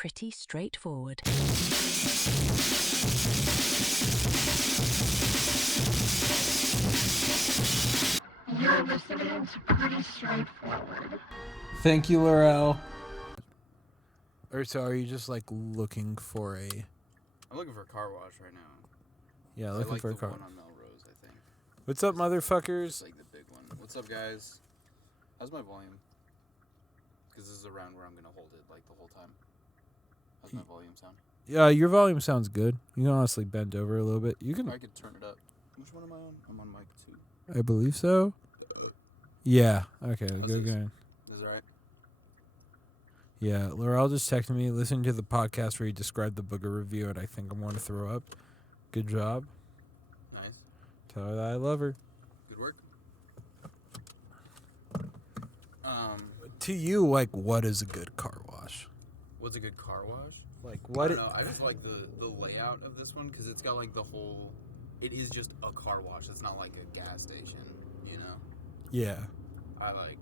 pretty straightforward. You're listening to Pretty Straightforward. Thank you, Laurel. Or so are you just like looking for a... I'm looking for a car wash right now. Yeah, looking for a car. I like the one on Melrose, I think. What's up, motherfuckers? It's like the big one. What's up, guys? How's my volume? Because this is around where I'm going to hold it like the whole time. How's my volume sound? Yeah, your volume sounds good. You can honestly bend over a little bit. You can. Or I could turn it up. Which one am I on? I'm on mic 2. I believe so. Yeah. Okay. How's Good. this? Good. Is it alright? Yeah. Laurel just texted me, listening to the podcast where you described the booger review, and I think I'm going to throw up. Good job. Nice. Tell her that I love her. Good work. To you, like, what is a good car wash? What's a good car wash? Like, what? I don't know. I just like the layout of this one because it's got like the whole. It is just a car wash. It's not like a gas station, you know. Yeah. I like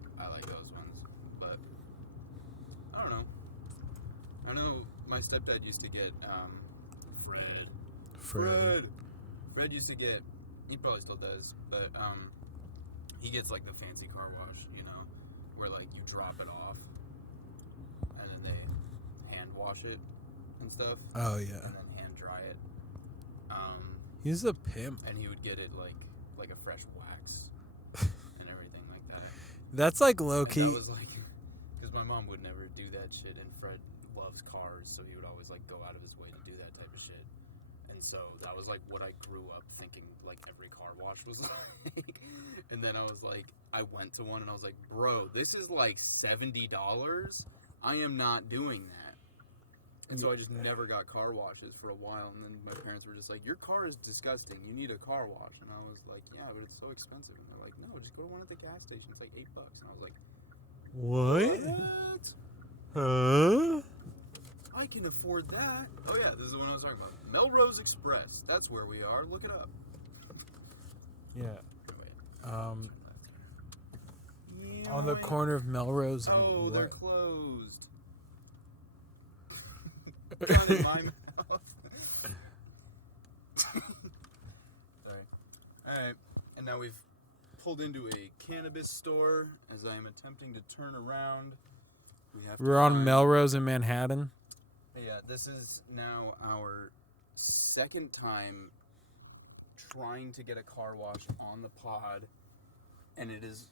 those ones, but I don't know. I know my stepdad used to get Fred used to get. He probably still does, but he gets like the fancy car wash, you know, where like you drop it off and then they hand wash it and stuff. Oh yeah. And then hand dry it. He's a pimp. And he would get it like a fresh wax and everything like that. That's like low And key. that was like, because my mom would never do that shit, and Fred loves cars, so he would always like go out of his way to do that type of shit. And so that was like what I grew up thinking like every car wash was like. And then I was like, I went to one and I was like, bro, this is like $70. I am not doing that. And so I just never got car washes for a while, and then my parents were just like, your car is disgusting, you need a car wash. And I was like, yeah, but it's so expensive. And they're like, no, just go to one at the gas station, it's like $8. And I was like, What? what? Huh? I can afford that. Oh yeah, this is the one I was talking about. Melrose Express, that's where we are, look it up. Yeah. Wait. On the corner of Melrose and Oh, what? they're closed. It's in my mouth. Sorry. Alright, and now we've pulled into a cannabis store as I am attempting to turn around. We're on Melrose in Manhattan. Yeah, this is now our second time trying to get a car wash on the pod, and it is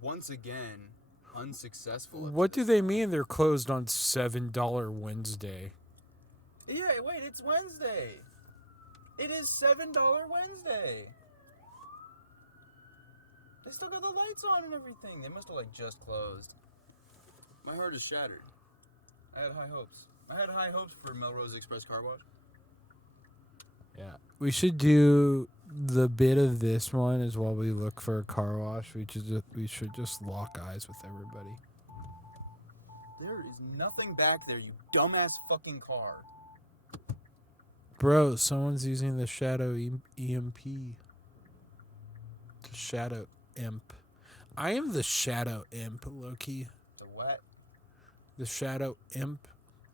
once again unsuccessful. What do they mean they're closed on $7 Wednesday? Yeah, wait, it's Wednesday. It is $7 Wednesday. They still got the lights on and everything. They must have like just closed. My heart is shattered. I had high hopes. I had high hopes for Melrose Express Car Wash. Yeah. We should do the bit of this one is while we look for a car wash. We should just lock eyes with everybody. There is nothing back there, you dumbass fucking car. Bro, someone's using the Shadow EMP. The Shadow Imp. I am the Shadow Imp, Loki. The what? The Shadow Imp.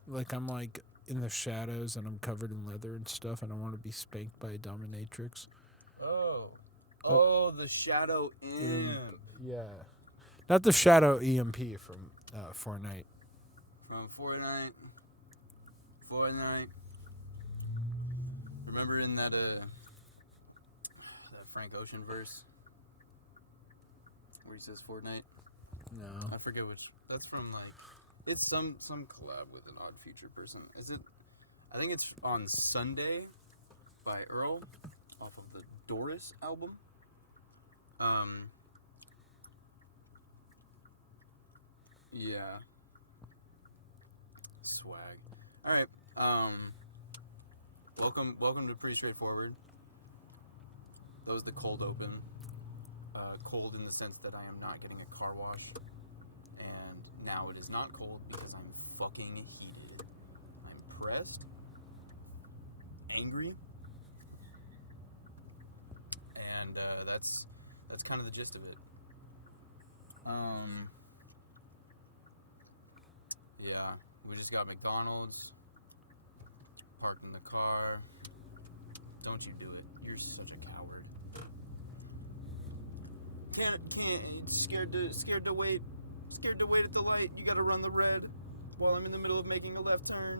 Like, I'm like in the shadows and I'm covered in leather and stuff and I want to be spanked by a dominatrix. Oh, the Shadow Imp. Yeah. Not the Shadow EMP from Fortnite. From Fortnite. Remember in that Frank Ocean verse where he says Fortnite? No. I forget which. That's from like, it's some collab with an Odd Future person. Is it? I think it's on Sunday by Earl off of the Doris album. Yeah. Swag. All right. Welcome to Pretty Straightforward. That was the cold open. Cold in the sense that I am not getting a car wash. And now it is not cold because I'm fucking heated. I'm pressed. Angry. And that's kind of the gist of it. Yeah. We just got McDonald's. Parked in the car. Don't you do it. You're such a coward. Can't. Scared to wait. Scared to wait at the light. You gotta run the red while I'm in the middle of making a left turn.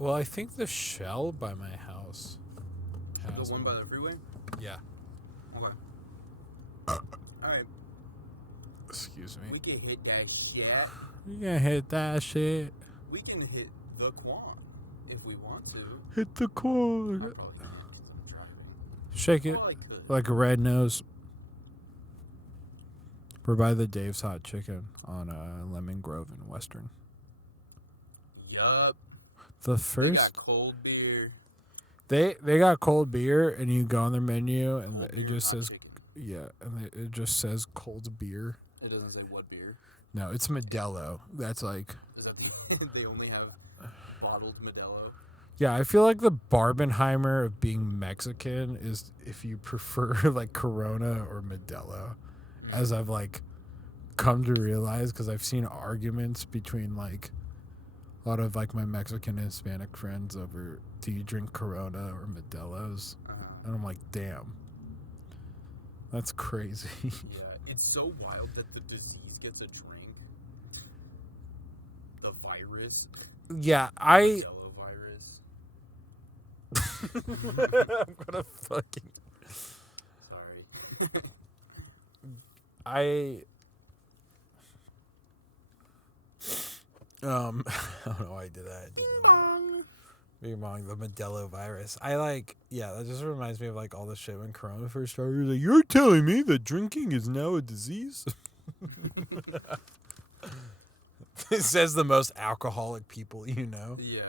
Well, I think the Shell by my house has The one by the freeway? Yeah. Okay. Alright. Excuse me. We can hit that shit. You can hit that shit. We can hit the Quan if we want to. Hit the I cord. probably can't get some traffic. Shake it Oh, I could. like a red nose. We're by the Dave's Hot Chicken on Lemon Grove in Western. Yup. The They first got cold beer. they got cold beer, and you go on their menu, and Cold it beer, just hot says chicken. it just says cold beer. It doesn't say what beer. No, it's Modelo. That's like Is that they only have bottled Modelo? yeah. I feel like the Barbenheimer of being Mexican is if you prefer like Corona or Modelo, as I've like come to realize because I've seen arguments between like a lot of like my Mexican and Hispanic friends over do you drink Corona or Modelo's, and I'm like, damn, that's crazy. Yeah, it's so wild that the disease gets a drink. The virus. Yeah, I. Yellow virus. I'm gonna fucking. Sorry. I don't know why I did that. Bing bong, the Modelo virus. I like, yeah, that just reminds me of like all the shit when Corona first started. Like, you're telling me that drinking is now a disease? It says the most alcoholic people you know. Yeah.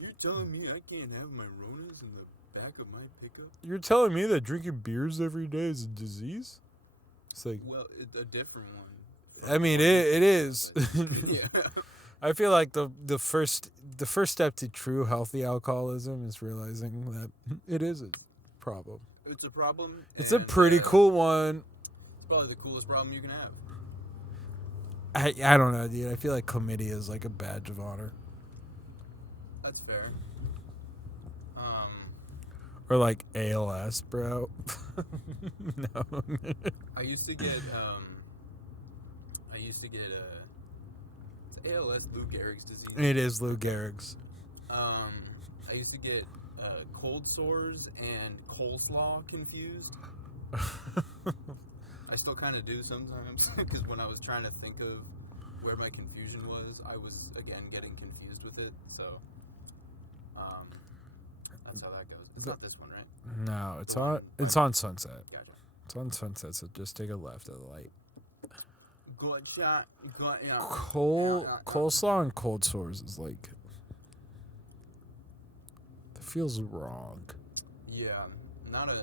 You're telling me I can't have my Ronas in the back of my pickup? You're telling me that drinking beers every day is a disease? It's like, Well, a different one. I mean, it is. Yeah. I feel like the first step to true healthy alcoholism is realizing that it is a problem. It's a problem. It's a and, pretty cool one. It's probably the coolest problem you can have. I don't know, dude. I feel like chlamydia is like a badge of honor. That's fair. Or like ALS, bro. No. I used to get it's ALS, Lou Gehrig's disease. It is Lou Gehrig's. I used to get cold sores and coleslaw confused. I still kind of do sometimes, because when I was trying to think of where my confusion was, I was, again, getting confused with it, so, that's how that goes. It's not this one, right? No, it's The on one- Sunset. Gotcha. It's on Sunset, so just take a left at the light. Good shot. Good, yeah. Coleslaw and cold sores is like, it feels wrong. Yeah, not a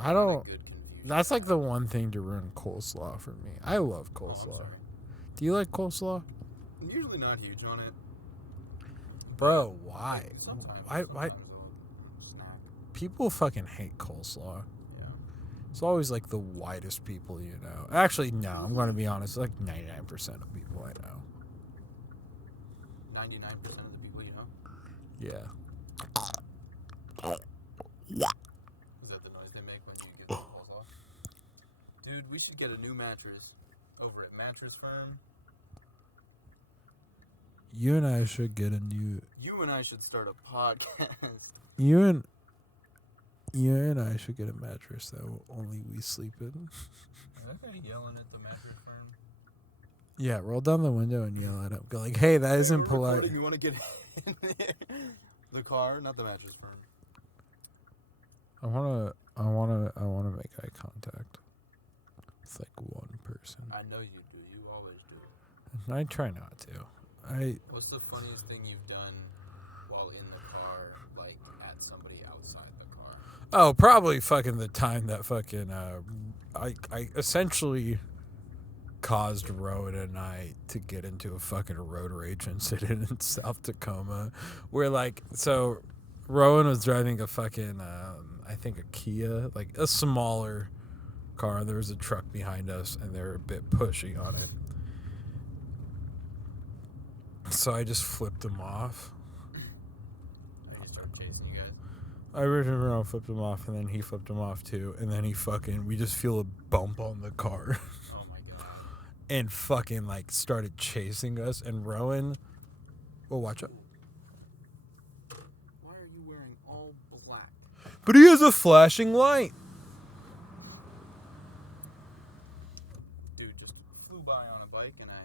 I don't- good confusion. That's like the one thing to ruin coleslaw for me. I love Oh, I'm coleslaw. sorry. Do you like coleslaw? I'm usually not huge on it. Bro, why? Sometimes. Why Sometimes I'll snack. people fucking hate coleslaw? Yeah. It's always like the whitest people you know. Actually, no, I'm going to be honest. Like 99% of people I know. 99% of the people you know. Yeah. Is that the noise they make when you get the balls off? Dude, we should get a new mattress over at Mattress Firm. You and I should get a new. You and I should start a podcast. You and I should get a mattress that only we sleep in. Is that guy yelling at the Mattress Firm? Yeah, roll down the window and yell at him. Go like, "Hey, that isn't We're polite." recording, you want to get in there? The car, not the Mattress Firm. I wanna make eye contact. It's like one person. I know you do. You always do. And I try not to. What's the funniest thing you've done while in the car, like at somebody outside the car? Oh, probably fucking the time that fucking I essentially caused Rowan and I to get into a fucking road rage incident in South Tacoma, where like so Rowan was driving a fucking I think a Kia, like a smaller car. There was a truck behind us, and they were a bit pushy on it. So I just flipped him off. Or he started chasing you guys. I ripped him around, flipped him off, and then he flipped him off too. And then we just feel a bump on the car. Oh my god. And fucking like started chasing us. And Rowan, well, watch out. Why are you wearing all black? But he has a flashing light. Dude just flew by on a bike and I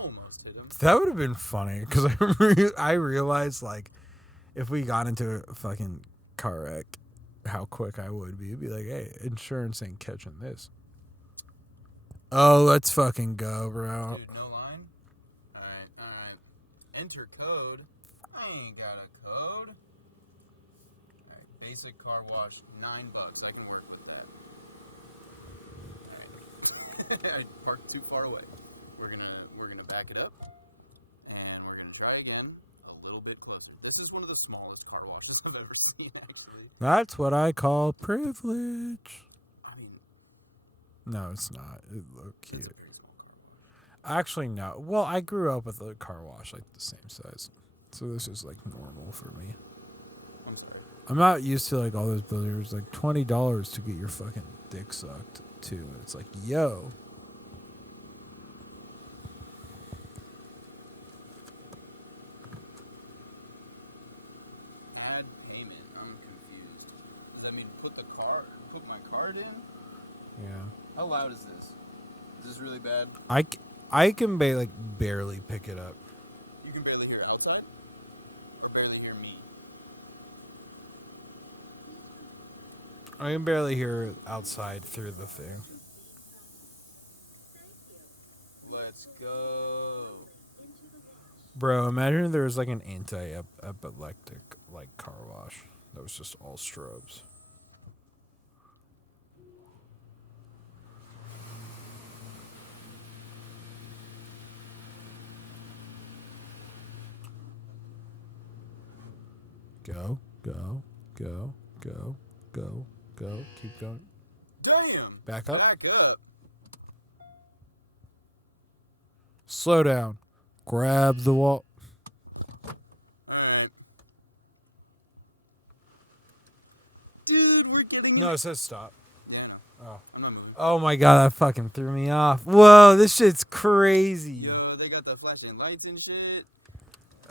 almost hit him. That would have been funny because I realized like if we got into a fucking car wreck, how quick I would be. It'd be like, hey, insurance ain't catching this. Oh, let's fucking go, bro. Dude, no line? Alright. Enter code. I ain't got a code. Alright, basic car wash, $9. I can work with that. Alright. I parked too far away. We're gonna back it up. And we're gonna try again a little bit closer. This is one of the smallest car washes I've ever seen, actually. That's what I call privilege. I mean, No, it's not. It looked it's a cute. very small car. Actually, no. Well, I grew up with a car wash like the same size. So this is like normal for me. I'm sorry. I'm not used to like all those builders. Like $20 to get your fucking dick sucked too. It's like, yo. Add payment. I'm confused. Does that mean put my card in? Yeah. How loud is this? Is this really bad? I can barely pick it up. You can barely hear outside? Or barely hear me? I can barely hear it outside through the thing. Let's go. Bro, imagine if there was like an anti-epileptic like car wash that was just all strobes. Go, go, go, go, go, go. Keep going. Damn! Back up. Back up. Slow down. Grab the wall. Alright. Dude, we're getting No, it says stop. Yeah, I know. Oh. I'm not moving. Oh my god, that fucking threw me off. Whoa, this shit's crazy. Yo, they got the flashing lights and shit.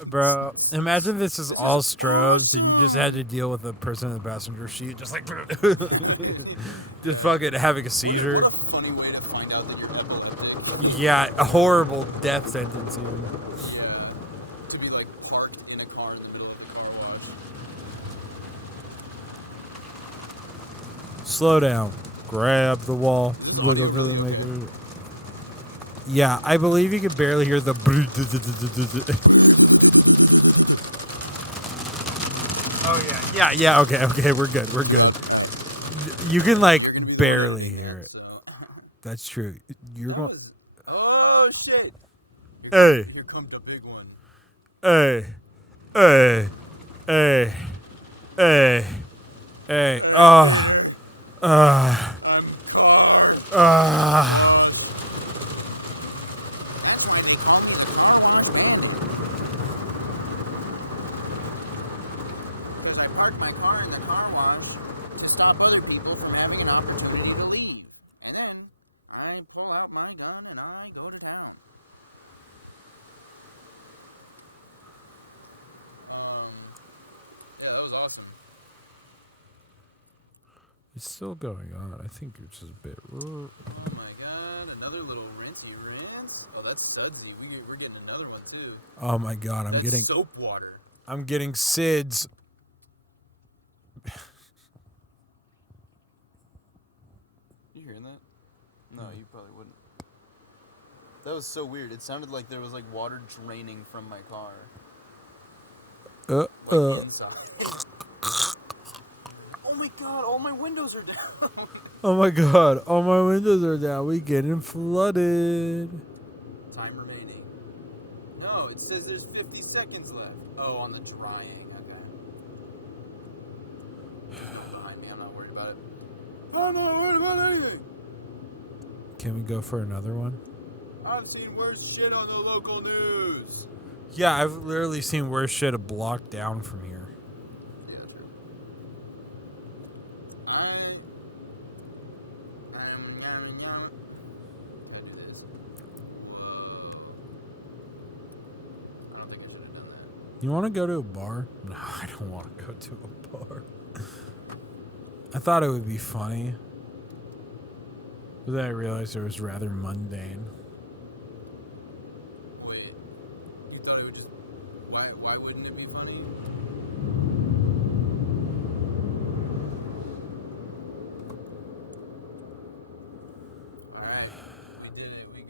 Bro, imagine this is all strobes and you just had to deal with the person in the passenger seat just like just fucking having a seizure. What a funny way to find out that you're epileptic. Yeah, a horrible death sentence even. Yeah. To be like parked in a car in the middle of a car wash. Slow down. Grab the wall. Is this Look audio up to the really maker. okay? Yeah, I believe you could barely hear the. Oh yeah, yeah. Okay. We're good. You can like barely hear it. So. That's true. You're going. Oh shit! Hey. Here comes the big one. Hey. I'm tired. That's like the car wash. Because I parked my car in the car wash to stop other people from having an opportunity to leave. And then I pull out my gun and I go to town. Yeah, that was awesome. It's still going on. I think it's just a bit. Oh my god, another little rinsey rinse. Oh, that's sudsy. We're getting another one too. Oh my god, I'm That's getting. soap water. I'm getting SIDS. You hearing that? No, you probably wouldn't. That was so weird. It sounded like there was like water draining from my car. Inside. Oh my god, all my windows are down. Oh my god, all my windows are down. We getting flooded. Time remaining. No, it says there's 50 seconds left. Oh, on the drying. Okay. Behind me, I'm not worried about it. I'm not worried about anything. Can we go for another one? I've seen worse shit on the local news. Yeah, I've literally seen worse shit a block down from here. Yeah, true. I do this. Whoa. I don't think I should have done that. You want to go to a bar? No, I don't want to go to a bar. I thought it would be funny. But then I realized it was rather mundane. Wait. You thought it would just... Why wouldn't it be funny? Alright. We did it. We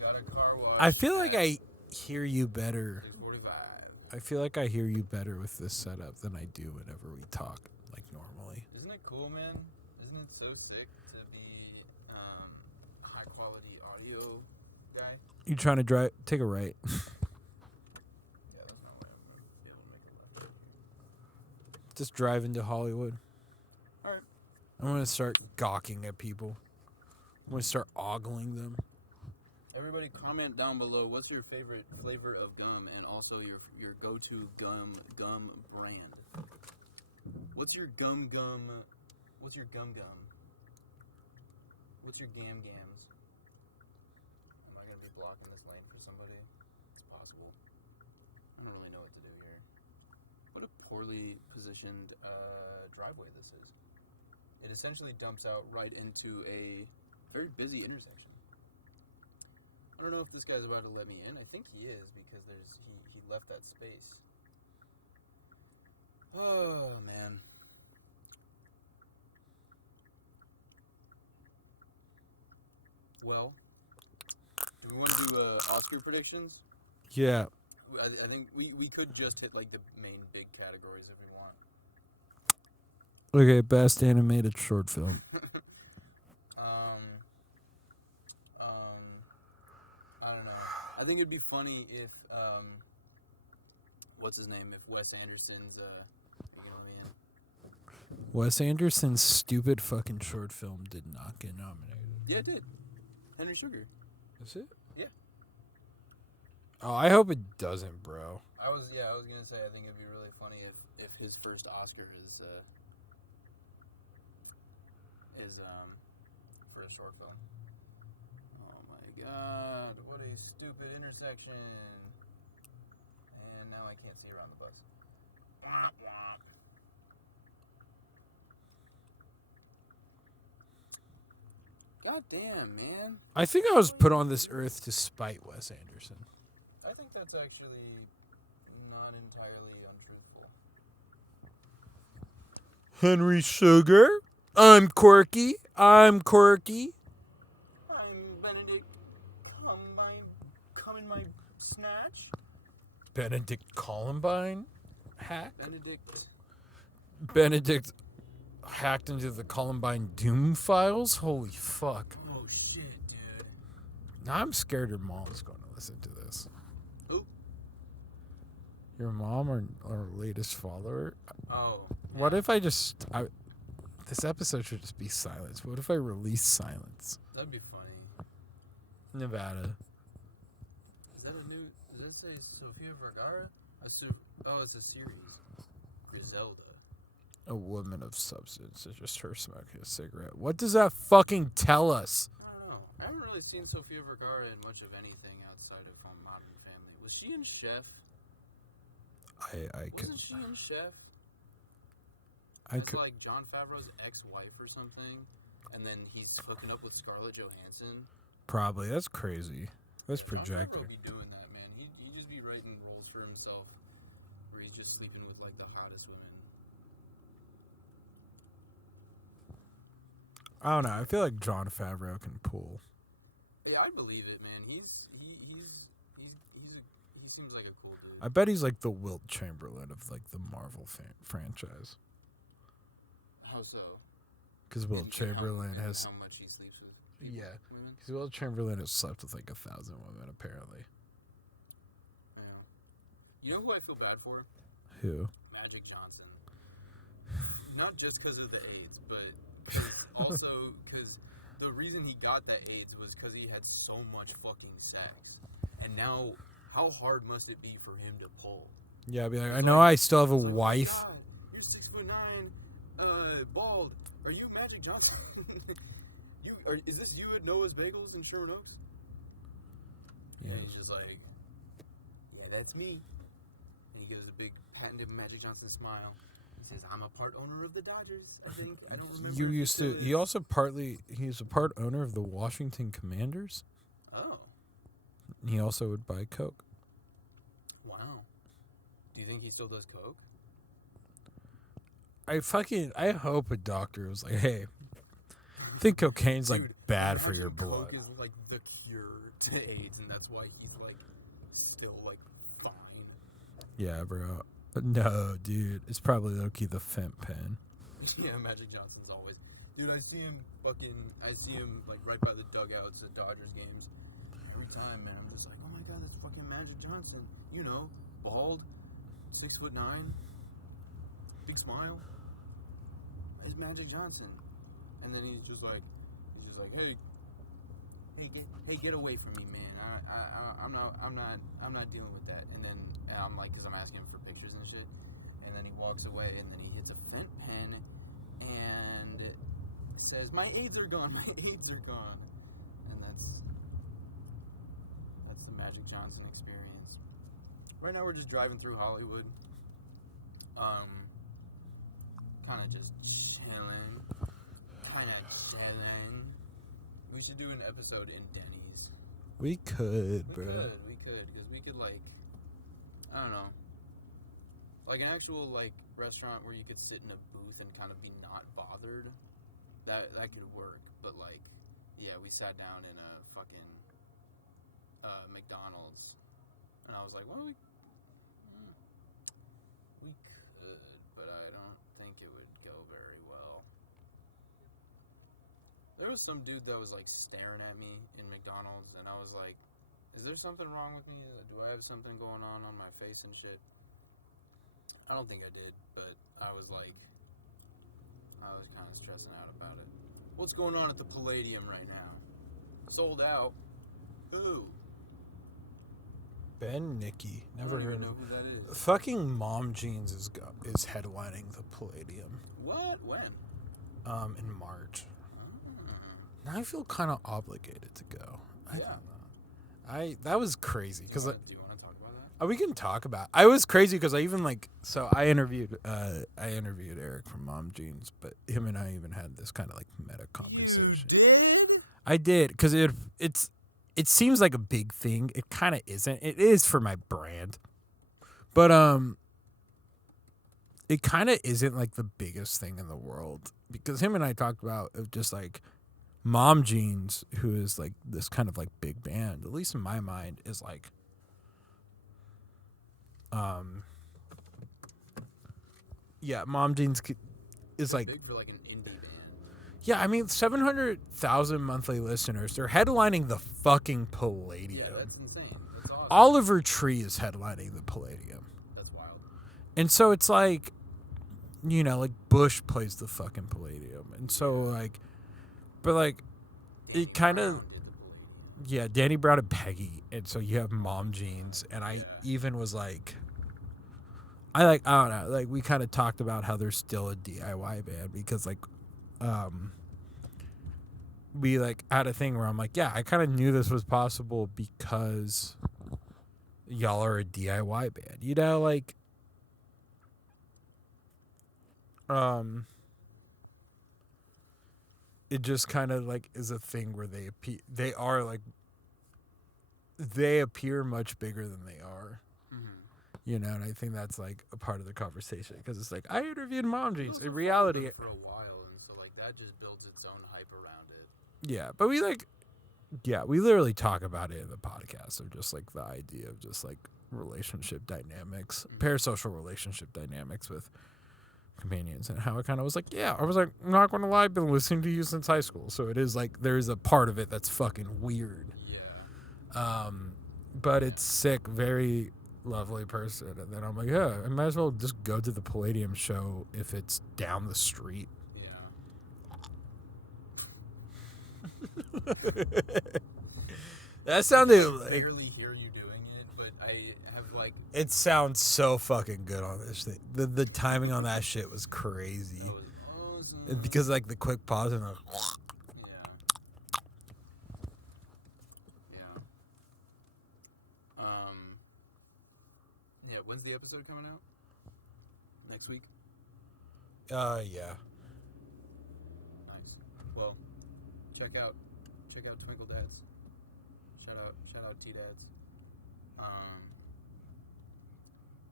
got a car wash. I feel like I hear you better. 45. I feel like I hear you better with this setup than I do whenever we talk, like normally. Isn't it cool, man? Isn't it so sick to be a high quality audio guy? You trying to drive? Take a right. Yeah, that's not what I'm gonna be able to make a left. Just drive into Hollywood. Alright. I'm going to start gawking at people. I'm going to start ogling them. Everybody comment down below what's your favorite flavor of gum and also your go-to gum brand. What's your gum? What's your gum? What's your gams? Am I going to be blocking this lane for somebody? It's possible. I don't really know what to do here. What a poorly positioned driveway this is. It essentially dumps out right into a very busy intersection. I don't know if this guy's about to let me in. I think he is because he left that space. Oh man. Well, do we want to do Oscar predictions? Yeah. I think we could just hit like the main big categories if we want. Okay, best animated short film. I don't know. I think it'd be funny if what's his name? If Wes Anderson's you know what I mean? Wes Anderson's stupid fucking short film did not get nominated. Yeah, it did. Henry Sugar. Is it? Yeah. Oh, I hope it doesn't, bro. I was gonna say I think it'd be really funny if his first Oscar is for a short film. Oh my god, what a stupid intersection. And now I can't see around the bus. Womp womp. God damn, man. I think I was put on this earth to spite Wes Anderson. I think that's actually not entirely untruthful. Henry Sugar? I'm quirky. I'm quirky. I'm Benedict. Come in my snatch. Benedict Columbine? Hack? Benedict. Benedict hacked into the Columbine Doom files? Holy fuck. Oh shit, dude. Now I'm scared your mom's going to listen to this. Who? Your mom or our latest follower? Oh. What if I just... this episode should just be silence. What if I release silence? That'd be funny. Nevada. Is that a new... Does that say Sofia Vergara? Oh, it's a series. Griselda. A woman of substance. It's just her smoking a cigarette. What does that fucking tell us? I don't know. I haven't really seen Sofia Vergara in much of anything outside of Modern Family. Was she in Chef? Wasn't she in Chef? That's like Jon Favreau's ex-wife or something, and then he's hooking up with Scarlett Johansson. Probably. That's crazy. That's Jon projected. Favreau be doing that, man. He just be writing roles for himself, where he's just sleeping with like the hottest women. I don't know. I feel like Jon Favreau can pull. Yeah, I believe it, man. He seems like a cool dude. I bet he's like the Wilt Chamberlain of like the Marvel franchise. How so? Because Wilt Chamberlain how has... much he sleeps with people, Yeah. women? Because Wilt Chamberlain has slept with like 1,000 women, apparently. Yeah. You know who I feel bad for? Who? Magic Johnson. Not just because of the AIDS, but also because the reason he got that AIDS was because he had so much fucking sex. And now how hard must it be for him to pull? Yeah, I'd be like, I know I still have a It's like, wife. "God, you're 6'9", bald. Are you Magic Johnson? Is this you at Noah's Bagels in Sherman Oaks? Yeah. And he's just like, yeah, that's me. And he gives a big patented Magic Johnson smile. He says, I'm a part owner of the Dodgers, I think. I don't remember. You used to. He was a part owner of the Washington Commanders. Oh, He also would buy Coke. wow. Do you think he still does Coke? I hope a doctor was like, hey, I think cocaine's like Dude, bad for imagine your blood. Coke is like the cure to AIDS, and that's why he's like still like fine. Yeah, bro. No, dude. It's probably low-key the fent pen. Yeah, Magic Johnson's always. Dude, I see him like right by the dugouts at Dodgers games. Every time, man, I'm just like, oh my god, that's fucking Magic Johnson. You know, bald, 6'9", big smile. It's Magic Johnson. And then he's just like, hey, get away from me, man. I'm not dealing with that. And then I'm like, because I'm asking him for pictures and shit. And then he walks away, and then he hits a fent pen, and says, "My AIDS are gone. My AIDS are gone." And that's the Magic Johnson experience. Right now, we're just driving through Hollywood. Kind of just chilling. We should do an episode in Denny's. We could, bro. We could, because we could, like, I don't know, like an actual, like, restaurant where you could sit in a booth and kind of be not bothered. That could work, but, like, yeah, we sat down in a fucking McDonald's, and I was like, well, we could, but I don't think it would go very well. There was some dude that was, like, staring at me in McDonald's, and I was like, is there something wrong with me? Do I have something going on my face and shit? I don't think I did, but I was kind of stressing out about it. What's going on at the Palladium right now? Sold out. Who? Ben Nicky. Never heard of know him. who that is. Fucking Mom Jeans is headlining the Palladium. What? When? In March. Now I feel kind of obligated to go. That was crazy because do you want to talk about that? we can talk about. I was crazy because I even I interviewed Eric from Mom Jeans, but him and I even had this kind of like meta conversation. You did? I did because it seems like a big thing. It kind of isn't. It is for my brand, but it kind of isn't like the biggest thing in the world because him and I talked about just like. Mom Jeans, who is like this kind of like big band, at least in my mind, is like, Mom Jeans is like, big for like an indie band. yeah, I mean, 700,000 monthly listeners. They're headlining the fucking Palladium. Yeah, that's insane. That's awesome. Oliver Tree is headlining the Palladium. That's wild. And so it's like, like Bush plays the fucking Palladium. And so like, but like, it kind of, yeah, Danny Brown and Peggy, and so you have Mom Jeans, and I even was like, I don't know, like we kind of talked about how there's still a DIY band because like, we like had a thing where I'm like, yeah, I kind of knew this was possible because y'all are a DIY band, like, it just kind of like is a thing where they appear much bigger than they are, and I think that's like a part of the conversation because it's like I interviewed Mom Jeans in reality for a while, and so like that just builds its own hype around it. Yeah, but we literally talk about it in the podcast of just like the idea of just like relationship dynamics, parasocial relationship dynamics with companions, and how it kind of was like, yeah, I was like, I'm not going to lie, I've been listening to you since high school, so it is like there's a part of it that's fucking weird. Yeah. But it's sick, very lovely person, and then I'm like, yeah, I might as well just go to the Palladium show if it's down the street. Yeah. That sounded I like barely hear you doing it, but I It sounds so fucking good on this thing. The timing on that shit was crazy. That was awesome. And because like the quick pause and Yeah. Yeah, when's the episode coming out? Next week? yeah. Nice. Well, check out Twinkle Dads. Shout out T Dads.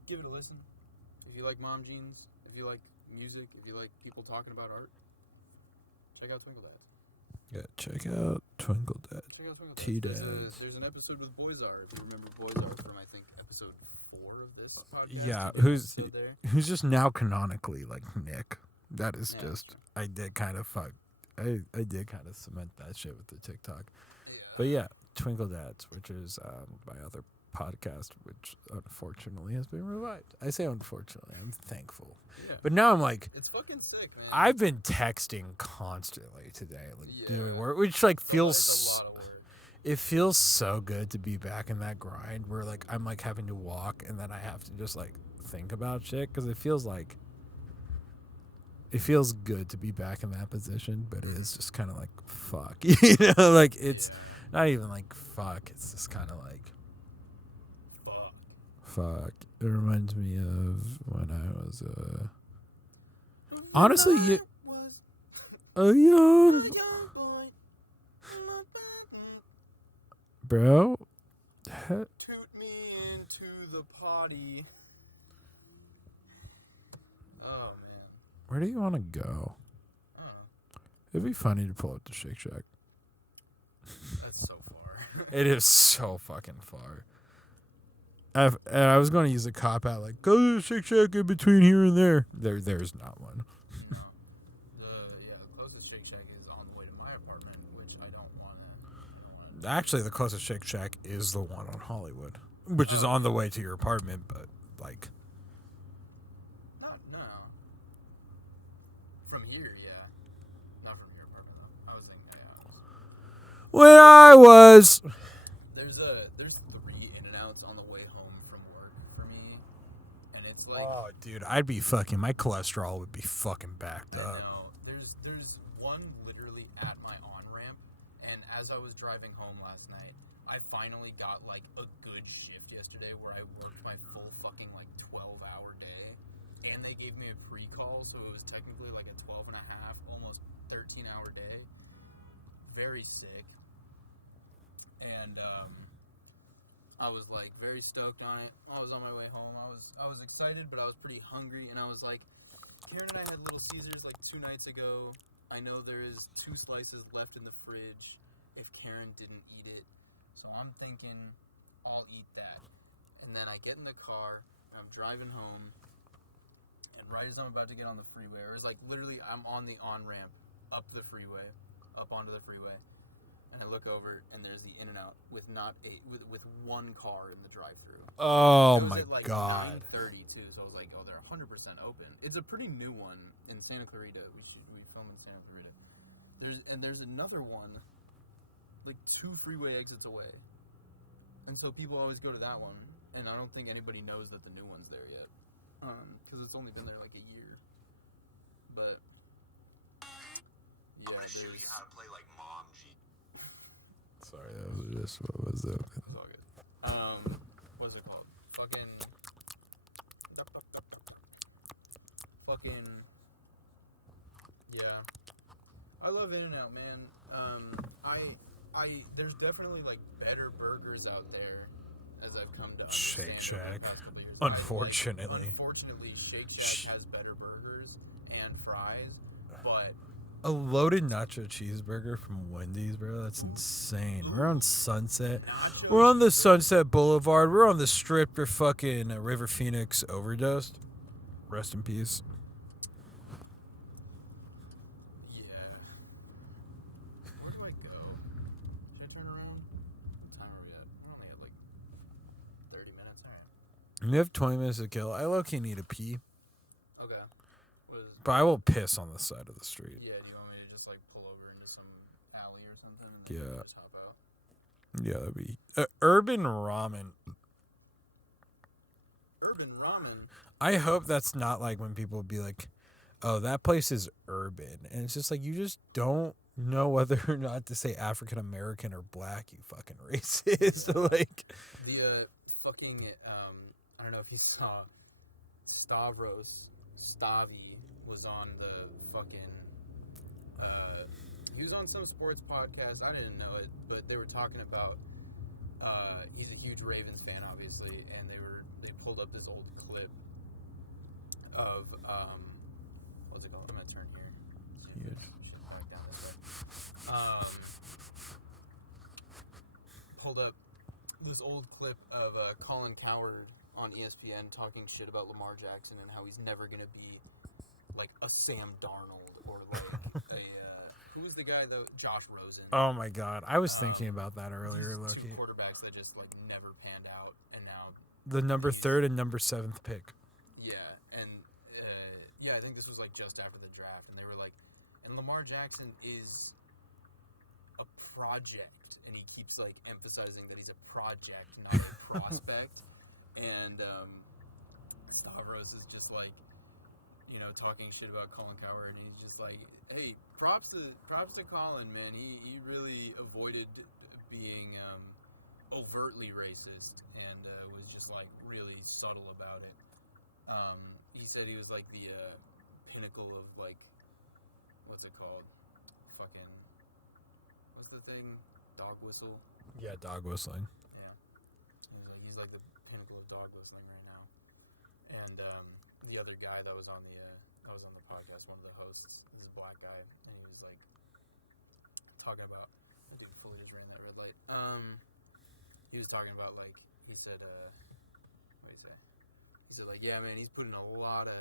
Give it a listen. If you like mom jeans, if you like music, if you like people talking about art, check out Twinkle Dads. Yeah, check out Twinkle Dads. Check out Twinkle T Dads. Dads. There's an episode with Boys Art. Remember Boys Art from I think episode 4 of this podcast? Yeah, Good who's episode there. who's just now canonically like Nick. That is Yeah, just sure. I did kind of I did kind of cement that shit with the TikTok. Yeah. But yeah, Twinkle Dads, which is my other podcast, which unfortunately has been revived. I say unfortunately, I'm thankful. Yeah. But now I'm like, It's fucking sick, man. I've been texting constantly today, like Yeah. doing work, which like It's feels a lot of work. it feels so good to be back in that grind where like I'm like having to walk and then I have to just like think about shit because it feels good to be back in that position, but it is just kind of like fuck, you know, like it's not even like fuck, it's just kind of like fuck. It reminds me of when I was honestly a young bro. Toot me into the potty. Oh man. Where do you want to go? I don't know. It'd be funny to pull up to Shake Shack. That's so far. It is so fucking far. And I was going to use a cop out like go to Shake Shack in between here and there. There's not one. No. The closest Shake Shack is on the way to my apartment, which I don't want. Actually, the closest Shake Shack is the one on Hollywood, which is on the way to your apartment, but like No. From here, yeah. Not from your apartment though. I was thinking, when I was There's 3 In-N-Outs on the way home from work for me, and it's like dude, I'd be fucking my cholesterol would be fucking backed I up. know. There's one literally at my on-ramp, and as I was driving home last night, I finally got like a good shift yesterday where I worked my full fucking like 12-hour day, and they gave me a pre-call, so it was technically like a 12 and a half, almost 13-hour day. Very sick. And I was like very stoked on it. I was on my way home. I was excited, but I was pretty hungry, and I was like, Karen and I had Little Caesars like 2 nights ago. I know there's 2 slices left in the fridge if Karen didn't eat it. So I'm thinking I'll eat that. And then I get in the car, and I'm driving home, and right as I'm about to get on the freeway, or it's like literally I'm on the on-ramp up the freeway, up onto the freeway, and I look over, and there's the In-N-Out with with 1 car in the drive-thru. Oh It was my at like god. 9:30 too, so I was like, oh, they're 100% open. It's a pretty new one in Santa Clarita. We film in Santa Clarita. There's another one, like 2 freeway exits away, and so people always go to that one. And I don't think anybody knows that the new one's there yet, because it's only been there like a year. But yeah, I'm gonna show you how to play like Mom G. Sorry, that was just what was it? it's all good. What's it called? Fucking. Yeah. I love In-N-Out, man. There's definitely like better burgers out there as I've come to Shake understand Shack. over the past couple years. Unfortunately. Unfortunately, Shake Shack has better burgers and fries, but A loaded nacho cheeseburger from Wendy's, bro. That's insane. We're on Sunset. We're on the Sunset Boulevard. We're on the strip where fucking River Phoenix overdosed. Rest in peace. yeah. Where do I go? Should I turn around? What time are we at? I only have like 30 minutes. Alright. We have 20 minutes to kill. I low-key need a pee, Okay. but I will piss on the side of the street. Yeah, do you want me to just like pull over into some alley or something? And then Yeah. just hop out? Yeah, that'd be... urban ramen. urban ramen. I hope that's not like when people be like, oh, that place is urban. And it's just like, you just don't know whether or not to say African American or black, you fucking racist. Like, The fucking, I don't know if you saw, Stavros Stavi was on the fucking, he was on some sports podcast. I didn't know it, but they were talking about, he's a huge Ravens fan, obviously, and they pulled up this old clip of, what's it called? I'm gonna turn here. huge. Pulled up this old clip of Colin Cowherd on ESPN talking shit about Lamar Jackson and how he's never gonna be like a Sam Darnold or like a who's the guy though? Josh Rosen. Oh my God. I was thinking about that earlier, These Loki. two quarterbacks that just like never panned out, and now The number 3rd and number 7th pick. yeah, and yeah, I think this was like just after the draft, and they were like, and Lamar Jackson is a project, and he keeps like emphasizing that he's a project, not a prospect. And Stavros is just like, you know, talking shit about Colin Cowherd, and he's just like, hey, props to Colin, man. He really avoided being overtly racist and was just like really subtle about it. He said he was like the pinnacle of like, what's it called? Fucking, what's the thing? Dog whistle? Yeah, dog whistling. Yeah. He's like the pinnacle of dog whistling right now. And the other guy that was on the podcast, one of the hosts, this black guy, and he was like talking about, dude, fully just ran that red light. He was talking about like, he said, what did he say? He said like, yeah, man, he's putting a lot of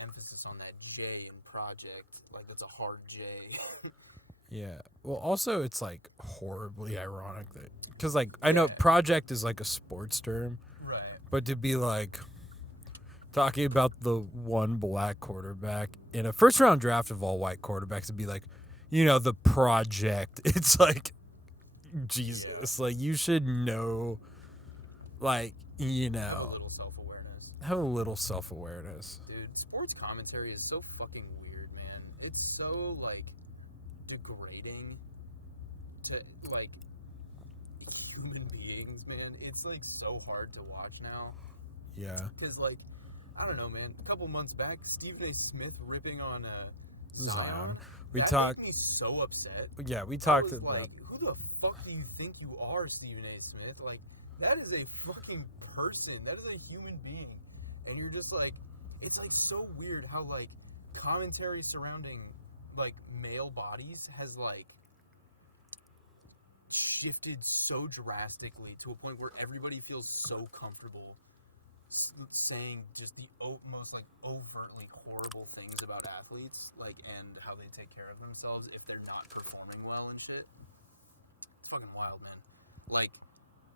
emphasis on that J in project. Like, that's a hard J. Yeah. Well, also, it's like horribly ironic that, because like, I know project is like a sports term, Right. but to be like talking about the one black quarterback in a first round draft of all white quarterbacks, to be like, you know, the project, it's like, Jesus, like, you should know, like, you know, have a little self-awareness. Dude, sports commentary is so fucking weird, man. It's so, like, degrading to, like, human beings, man. It's, like, so hard to watch now. Yeah. Because, like, I don't know, man. A couple months back, Stephen A. Smith ripping on Zion. We talked. Made me so upset. Yeah, we talked about. about. Like, who the fuck do you think you are, Stephen A. Smith? Like, that is a fucking person. That is a human being, and you're just like, it's like so weird how like commentary surrounding like male bodies has like shifted so drastically to a point where everybody feels so comfortable saying just the most like overtly horrible things about athletes, like, and how they take care of themselves if they're not performing well and shit. It's fucking wild, man. Like,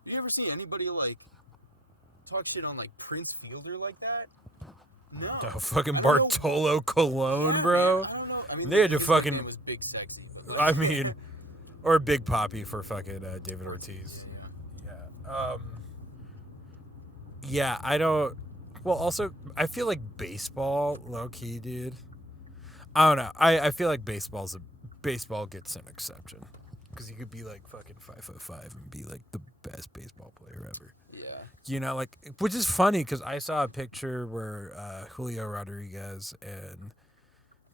you ever see anybody like talk shit on like Prince Fielder like that? No. Oh, fucking Bartolo Colon, bro. I don't know. I mean, they had to his fucking. name was Big Sexy. But I mean, or Big Poppy for fucking David Ortiz. Yeah. Yeah, I don't. Well, also, I feel like baseball, low key, dude. I don't know. I feel like baseball gets an exception because you could be like fucking 5'5" and be like the best baseball player ever. Yeah. You know, like, which is funny because I saw a picture where Julio Rodriguez and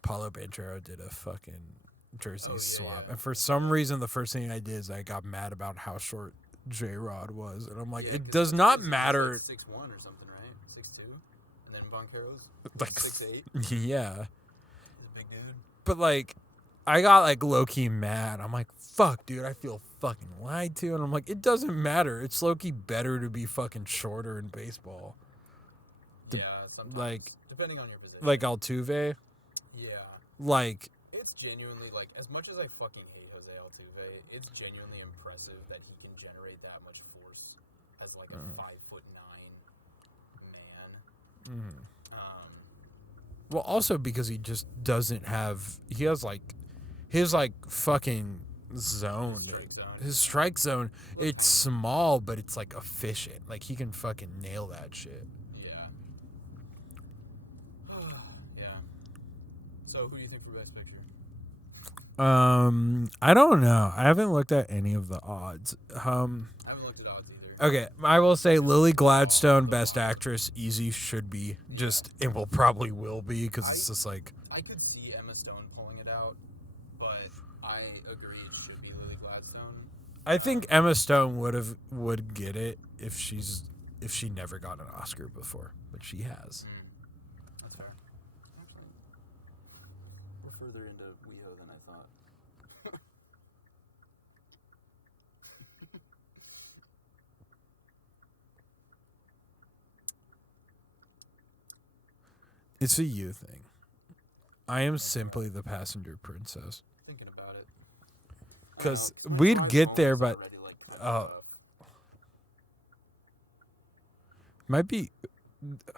Paulo Banchero did a fucking jersey swap, and for some reason, the first thing I did is I got mad about how short J-Rod was, and I'm like, it does not matter. Like 6'1" or something, right? 6'2", and then Banchero's like 6'8". Yeah, He's a big dude. but like, I got like low key mad. I'm like, fuck, dude, I feel fucking lied to, and I'm like, it doesn't matter. It's low key better to be fucking shorter in baseball. Yeah, sometimes. Like, depending on your position. like Altuve. Yeah. Like, it's genuinely like, as much as I fucking hate Jose Altuve, it's genuinely impressive that he can generate that much force as like a 5'9" man. well, also because he just doesn't have. He has like his like fucking zone. Strike zone. His strike zone, it's small, but it's like efficient. Like he can fucking nail that shit. Yeah. Yeah. So who do you think for best picture? I don't know. I haven't looked at any of the odds. I haven't looked at odds either. Okay, I will say Lily Gladstone, Best Actress, easy should be. Just it will probably will be because it's just like I could see Emma Stone pulling it out, but I agree it should be Lily Gladstone. I think Emma Stone would get it if she never got an Oscar before, but she has. That's fair. Actually, we're further into WeHo than I thought. It's a you thing. I am simply the passenger princess. Thinking about it. Because I don't know, we'd 25 get there, moments but already, like, might be.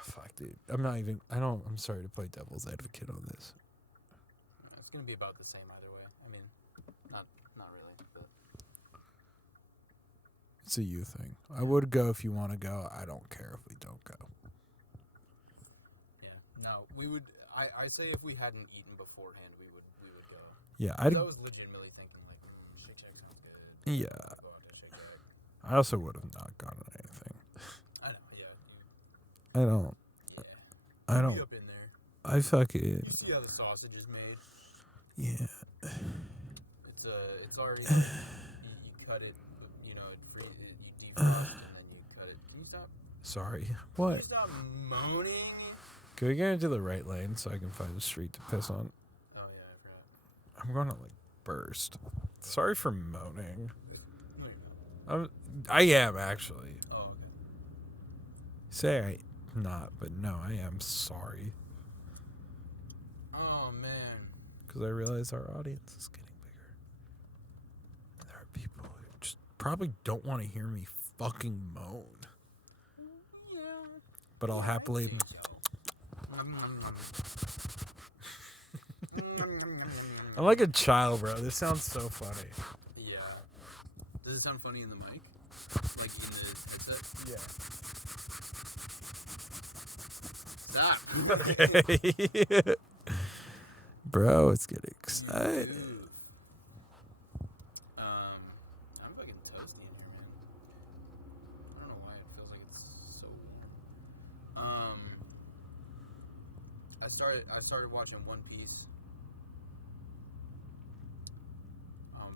Fuck, dude. I'm sorry to play devil's advocate on this. it's gonna be about the same either way. I mean, not really, but It's a you thing. I would go if you want to go. I don't care if we don't go. yeah. No, we would. I say if we hadn't eaten beforehand, we would go. Yeah, I was legitimately thinking like, Shake Shack sounds good. Yeah. Let's go out to Shake Shack. I also would have not gotten anything. I know, yeah. I don't. Yeah. I Be don't. up in there. I fucking. You see how the sausage is made? Yeah. It's already you cut it, you defrost and then you cut it. Can you stop? Sorry. Can What? you stop moaning? Can we get into the right lane so I can find a street to piss on? Oh yeah, I forgot. I'm gonna like burst. Sorry for moaning. No, you're not. I am actually. Oh, okay. Say I not, but no, I am sorry. Oh man. Because I realize our audience is getting bigger. And there are people who just probably don't want to hear me fucking moan. Yeah. But I'll happily. I'm like a child, bro. This sounds so funny. Yeah. Does it sound funny in the mic? Like in the headset? Yeah. Stop. Okay. Bro, it's getting excited. I'm fucking toasty in here, man. I don't know why it feels like it's so. I started watching One Piece.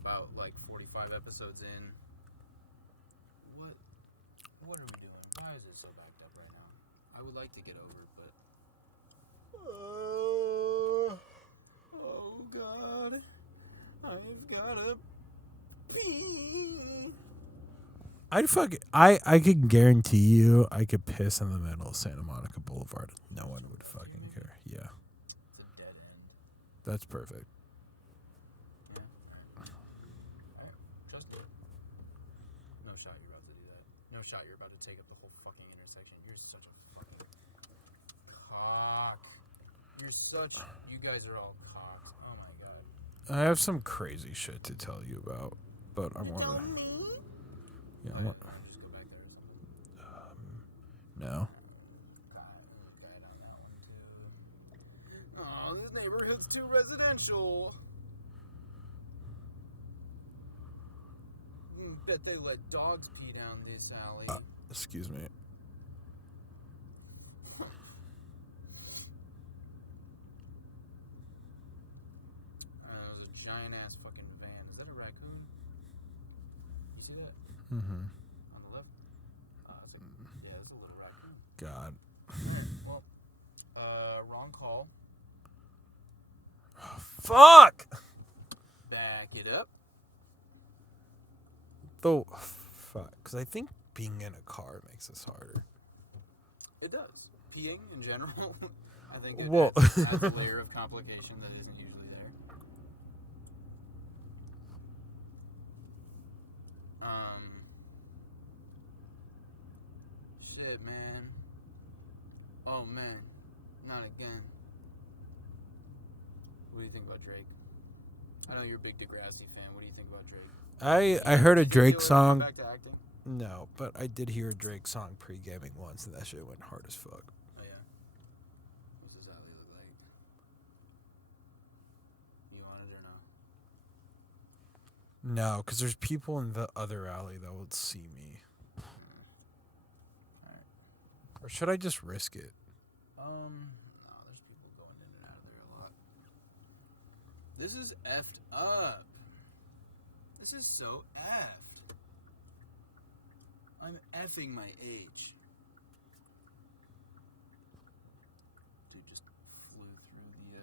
About like 45 episodes in. What are we doing? Why is it so backed up right now? I would like to get over it, but oh god, I've gotta pee. I could guarantee you I could piss in the middle of Santa Monica Boulevard. No one would fucking care. Yeah. It's a dead end. That's perfect. Trust it. No shot you're about to do that. No shot you're about to take up the whole fucking intersection. You're such a fucking cock. You guys are all cocks. Oh my god. I have some crazy shit to tell you about, but I want to. Yeah, I want. Just go back there or something. No. Oh, this neighborhood's too residential. Bet they let dogs pee down this alley. Excuse me. There's a giant ass fucking van. Is that a raccoon? You see that? Mm-hmm. On the left? That's a little raccoon. God. Well, wrong call. Fuck! Back it up. Though, fuck. Because I think being in a car makes this harder. It does. Peeing in general, I think it Well- adds a layer of complication that isn't usually there. Shit, man. Oh, man. Not again. What do you think about Drake? I know you're a big Degrassi fan. What do you think about Drake? I heard a Do you feel Drake like he's song. back to acting? No, but I did hear a Drake song pre-gaming once, and that shit went hard as fuck. Oh yeah. What's his alley look like? You want it or no? No, because there's people in the other alley that will see me. Alright. Or should I just risk it? No, there's people going in and out of there a lot. This is effed up. This is so effed. I'm effing my age. Dude just flew through the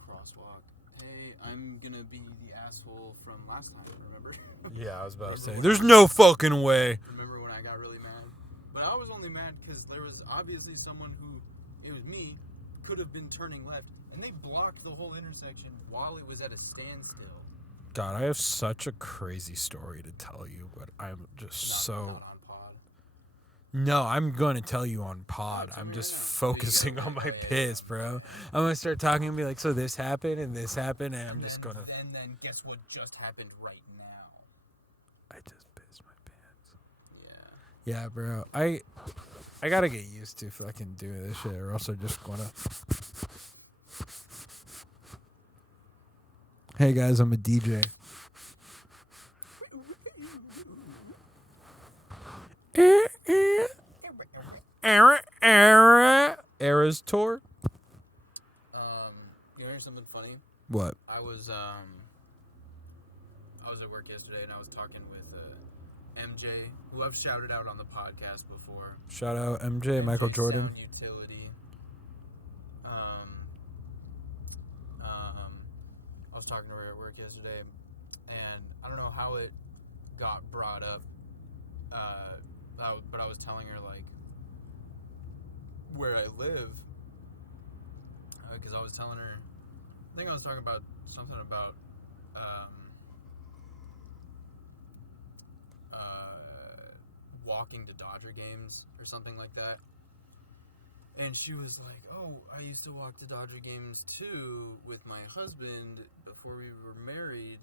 crosswalk. Hey, I'm gonna be the asshole from last time, remember? Yeah, I was about to say. Remember There's no fucking way. Remember when I got really mad? But I was only mad because there was obviously someone who, it was me, could have been turning left. And they blocked the whole intersection while it was at a standstill. God, I have such a crazy story to tell you, but I'm just Not so... on pod. No, I'm going to tell you on pod. Alright, so I'm we're just gonna- focusing on my piss, bro. I'm going to start talking and be like, so this happened and this happened, and I'm just going to... And then guess what just happened right now? I just pissed my pants. Yeah. Yeah, bro. I got to get used to fucking doing this shit, or else I'm just going to... Hey, guys, I'm a DJ. Eras tour? You hear something funny? What? I was at work yesterday and I was talking with MJ, who I've shouted out on the podcast before. Shout out MJ, Michael Jordan. Sound Utility. I was talking to her at work yesterday, and I don't know how it got brought up, but I was telling her like where I live, because I was telling her, I think I was talking about something about walking to Dodger games or something like that. And she was like, oh, I used to walk to Dodger games too with my husband before we were married.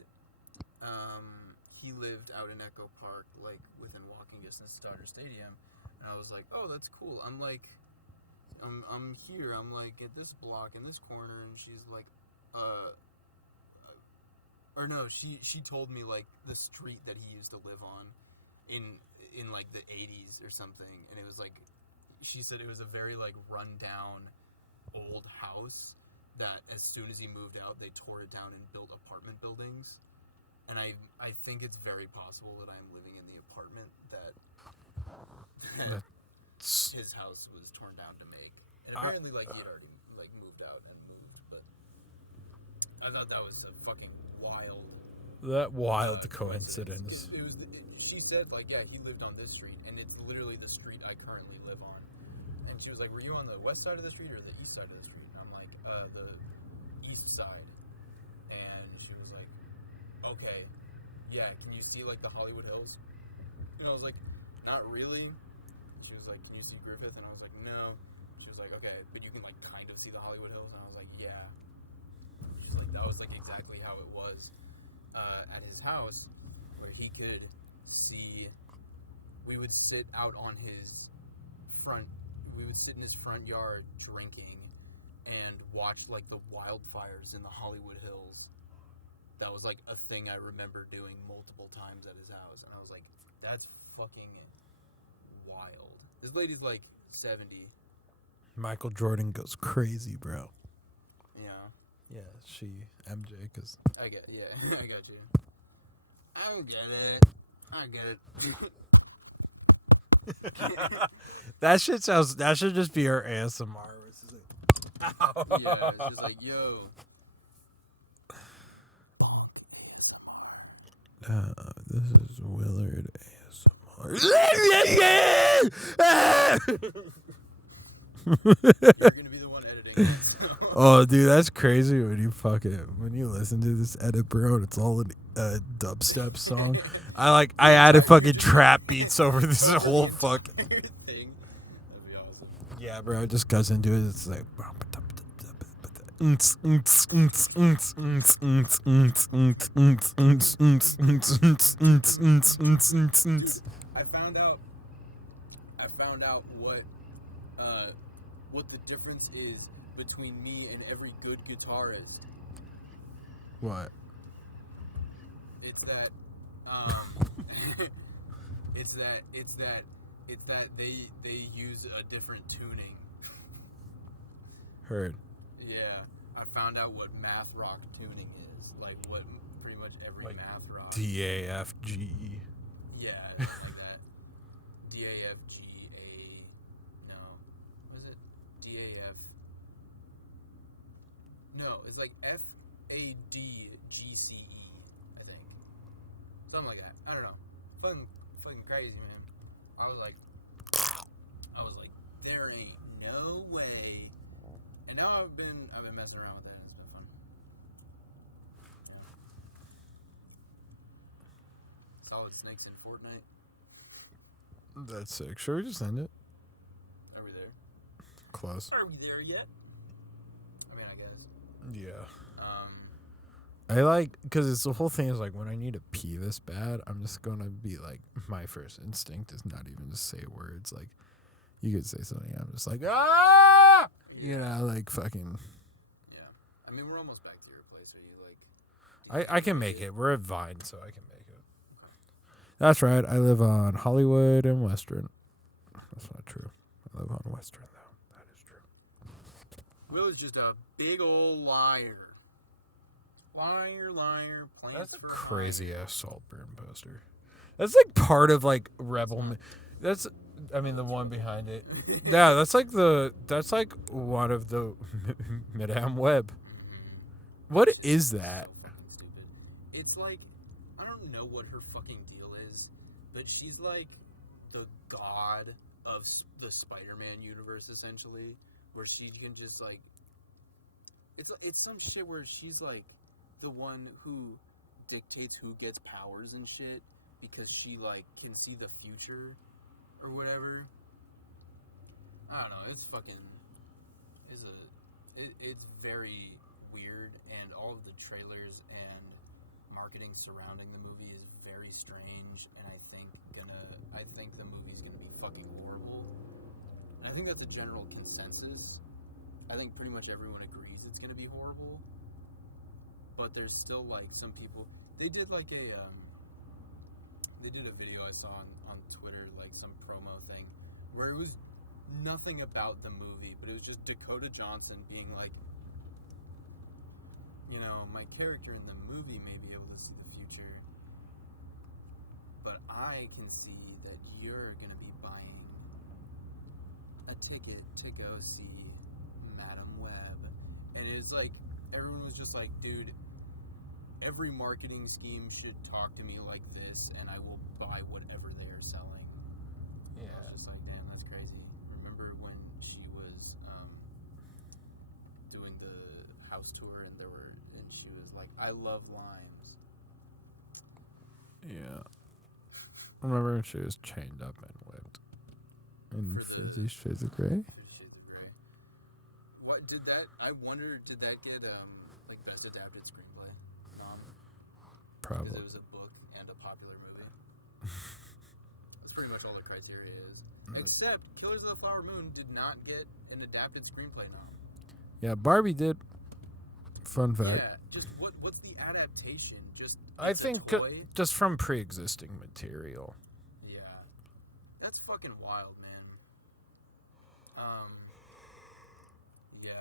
He lived out in Echo Park, like within walking distance to Dodger Stadium. And I was like, oh, that's cool. I'm like, I'm here. I'm like at this block in this corner. And she's like, or no, she told me like the street that he used to live on in like the 80s or something. And it was like, she said it was a very like rundown old house that as soon as he moved out, they tore it down and built apartment buildings. And I think it's very possible that I'm living in the apartment that his house was torn down to make. And apparently like he'd already like moved out and moved, but I thought that was a fucking wild Coincidence. She said like, yeah, he lived on this street, and it's literally the street I currently live on. And she was like, were you on the west side of the street or the east side of the street? And I'm like, the east side. And she was like, okay, yeah, can you see like the Hollywood Hills? And I was like, not really. She was like, can you see Griffith? And I was like, no. She was like, okay, but you can like kind of see the Hollywood Hills? And I was like, yeah. She's like, that was like exactly how it was at his house, where he could see. We would sit out on his front. We would sit in his front yard drinking and watch like the wildfires in the Hollywood Hills. That was like a thing I remember doing multiple times at his house, and I was like, that's fucking wild. This lady's like 70. Michael Jordan goes crazy, bro. Yeah. Yeah, she, MJ, because... I get, yeah, I got you. I get it. That shit just be her ASMR. It's just like, ow. Yeah, it's just like, yo. This is Willard ASMR. You're gonna be the one editing it, so. Oh, dude, that's crazy when you listen to this edit, bro, and it's all a dubstep song. I added fucking trap beats over this whole fucking thing. That'd be awesome. Yeah, bro, it just goes into it. It's like I found out what the difference is between me and every good guitarist. What? It's that it's that they use a different tuning. Heard. Yeah, I found out what math rock tuning is, like what pretty much every Like math rock. DAFGE. Yeah, it's like that. DAFGA. No, what is it? DAF. No, it's like FADGCE. I think something like that. I don't know. Fucking crazy, man. I was like, there ain't no way. And now I've been messing around with that. It's been fun. Yeah. Solid Snakes in Fortnite. That's sick. Should we just end it? Are we there? Close. Are we there yet? I mean, I guess. Yeah. I like, because it's the whole thing is like when I need to pee this bad, I'm just going to be like, my first instinct is not even to say words. Like, you could say something, I'm just like, ah! You know, like fucking. Yeah. I mean, we're almost back to your place. Are you like. I can make it. We're at Vine, so I can make it. That's right. I live on Hollywood and Western. That's not true. I live on Western, though. That is true. Will is just a big old liar. Liar, plans That's a for crazy ass Saltburn poster. That's like part of like Rebel. That's, I mean, the one behind it. Yeah, that's like one of the Madame Web. What is that? Stupid. It's like, I don't know what her fucking deal is, but she's like the god of the Spider-Man universe, essentially, where she can just like, it's some shit where she's like the one who dictates who gets powers and shit because she like can see the future or whatever. I don't know. It's very weird, and all of the trailers and marketing surrounding the movie is very strange. And I think the movie's gonna be fucking horrible. And I think that's a general consensus. I think pretty much everyone agrees it's gonna be horrible. But there's still like some people. They did like a video I saw on Twitter, like some promo thing, where it was nothing about the movie, but it was just Dakota Johnson being like, you know, my character in the movie may be able to see the future, but I can see that you're gonna be buying a ticket to go see Madame Web. And it's like, everyone was just like, dude, every marketing scheme should talk to me like this, and I will buy whatever they are selling. Yeah. I was just like, damn, that's crazy. Remember when she was doing the house tour, and she was like, I love limes. Yeah. I remember when she was chained up and whipped. In 50 Shades of Grey? 50 Shades of Grey. What did that? I wonder, did that get like best adapted screenplay? Probably. Because it was a book and a popular movie. That's pretty much all the criteria is. Except Killers of the Flower Moon did not get an adapted screenplay nom. Yeah, Barbie did. Fun fact. Yeah, just what's the adaptation? Just I it's a think toy? just from pre-existing material. Yeah, that's fucking wild, man. Yeah.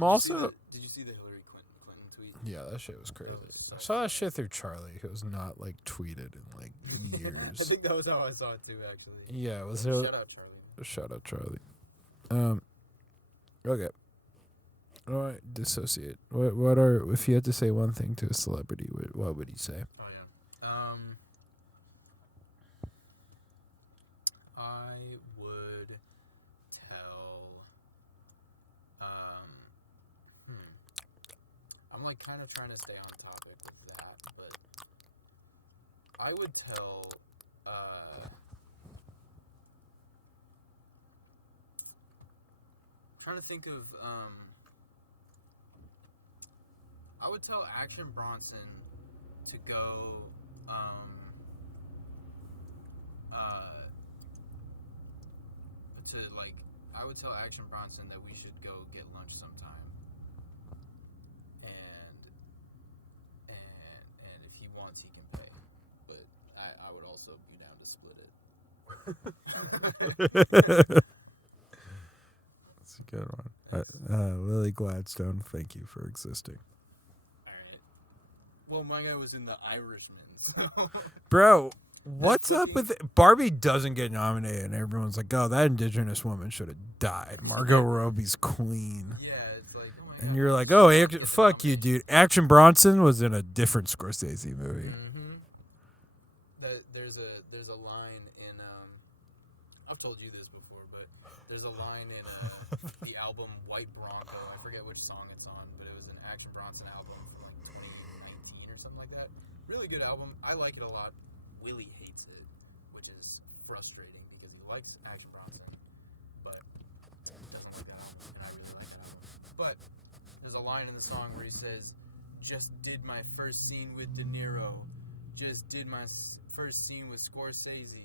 Also, Did you see the Hillary Clinton tweet? yeah, that shit was crazy. I saw that shit through Charlie. It was not like tweeted in like years. I think that was how I saw it too, actually. Yeah, it was. Shout out, Charlie. Shout out, Charlie. Okay. All right, dissociate. What are, if you had to say one thing to a celebrity, what would you say? Oh yeah. I would tell. I'm like kind of trying to stay on topic with that, but I would tell. Trying to think of I would tell Action Bronson to go, I would tell Action Bronson that we should go get lunch sometime. And if he wants, he can pay. But I would also be down to split it. That's a good one. Lily Gladstone, thank you for existing. Alright. Well, my guy was in The Irishman, so... Bro, what's up with it? Barbie doesn't get nominated, and everyone's like, oh, that Indigenous woman should have died. Margot Robbie's queen. Yeah, it's like, oh my And God, you're like, she oh, should get fuck you, nominated. dude. Action Bronson was in a different Scorsese movie. Mm-hmm. There's a line in I've told you this before, but there's a line in the album White Bronco. I forget which song it's on, but it was an Action Bronson album from like 2019 or something like that. Really good album. I like it a lot. Willie hates it, which is frustrating because he likes Action Bronson, but he doesn't like that album, and I really like that album. But there's a line in the song where he says, "Just did my first scene with De Niro. Just did my first scene with Scorsese."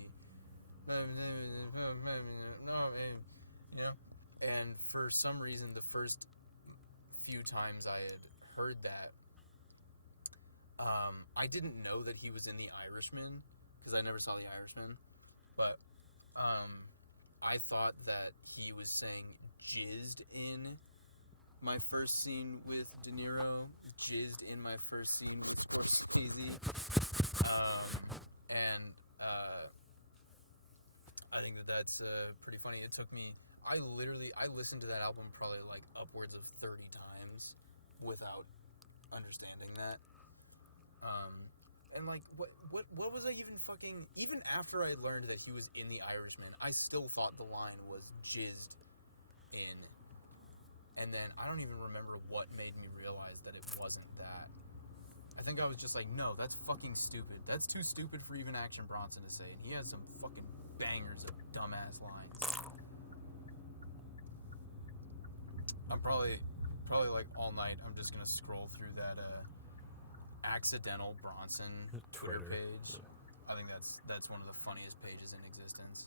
You know? And for some reason, the first few times I had heard that, I didn't know that he was in The Irishman, because I never saw The Irishman, but I thought that he was saying jizzed in my first scene with De Niro, jizzed in my first scene with Scorsese, and I think that's pretty funny. It took me, I listened to that album probably like upwards of 30 times without understanding that. And like, what was I even after I learned that he was in The Irishman, I still thought the line was jizzed in. And then I don't even remember what made me realize that it wasn't that. I think I was just like, no, that's fucking stupid. That's too stupid for even Action Bronson to say. And he has some fucking bangers of dumbass lines. I'm probably like all night, I'm just gonna scroll through that accidental Bronson Twitter page. I think that's one of the funniest pages in existence.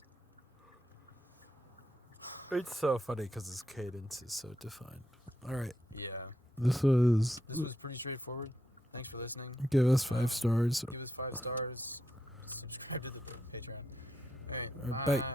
It's so funny because his cadence is so defined. All right. Yeah. This was pretty straightforward. Thanks for listening. Give us 5 stars. Give us 5 stars. Subscribe to the Patreon. All All right, right, bye. bye.